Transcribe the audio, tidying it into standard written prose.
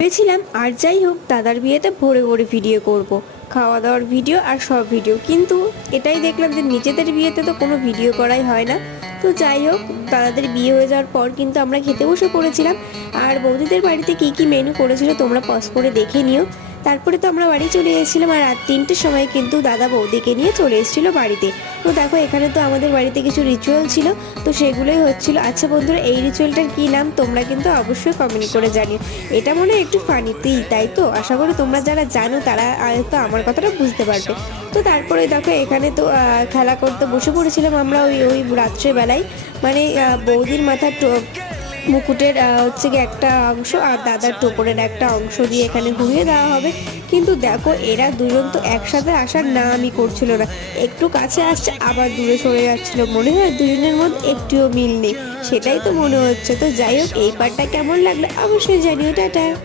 ভেবেছিলাম আর যাই হোক দাদার বিয়েতে ভোরে ভোরে ভিডিও করব, খাওয়া দাওয়ার ভিডিও আর সব ভিডিও, কিন্তু এটাই দেখলাম যে নিজেদের বিয়েতে তো কোনো ভিডিও করাই হয় না। তো যাই হোক, দাদাদের বিয়ে হয়ে যাওয়ার পর কিন্তু আমরা খেতে বসে পড়েছিলাম। আর বৌদিদের বাড়িতে কি কি মেনু করেছিল তোমরা পজ করে দেখে নিও। তারপরে তো আমরা বাড়ি চলে এসেছিলাম, আর রাত 3টের সময় কিন্তু দাদা বৌদিকে নিয়ে চলে এসেছিলো বাড়িতে। তো দেখো এখানে তো আমাদের বাড়িতে কিছু রিচুয়াল ছিল, তো সেগুলোই হচ্ছিল। আচ্ছা বন্ধুরা, এই রিচুয়ালটার কী নাম তোমরা কিন্তু অবশ্যই কমেন্ট করে জানিও। এটা মনে হয় একটু ফানিতেই, তাই তো? আশা করি তোমরা যারা জানো তারা তো আমার কথাটা বুঝতে পারবে। তো তারপরে দেখো এখানে তো খেলা করতে বসে পড়েছিলাম আমরা ওই ওই রাত্রেবেলায়। মানে বৌদির মাথার মুকুটের হচ্ছে কি একটা অংশ আর দাদার টোপরের একটা অংশ দিয়ে এখানে ঘুরিয়ে দেওয়া হবে। কিন্তু দেখো এরা দুজন তো একসাথে আসার নামই করছিল না, একটু কাছে আসছে আবার দূরে সরে যাচ্ছিল। মনে হয় দুজনের মধ্যে একটুও মিল নেই, সেটাই তো মনে হচ্ছে। তো যাই হোক, এই পার্টটা কেমন লাগলো অবশ্যই জানিও। টাটা।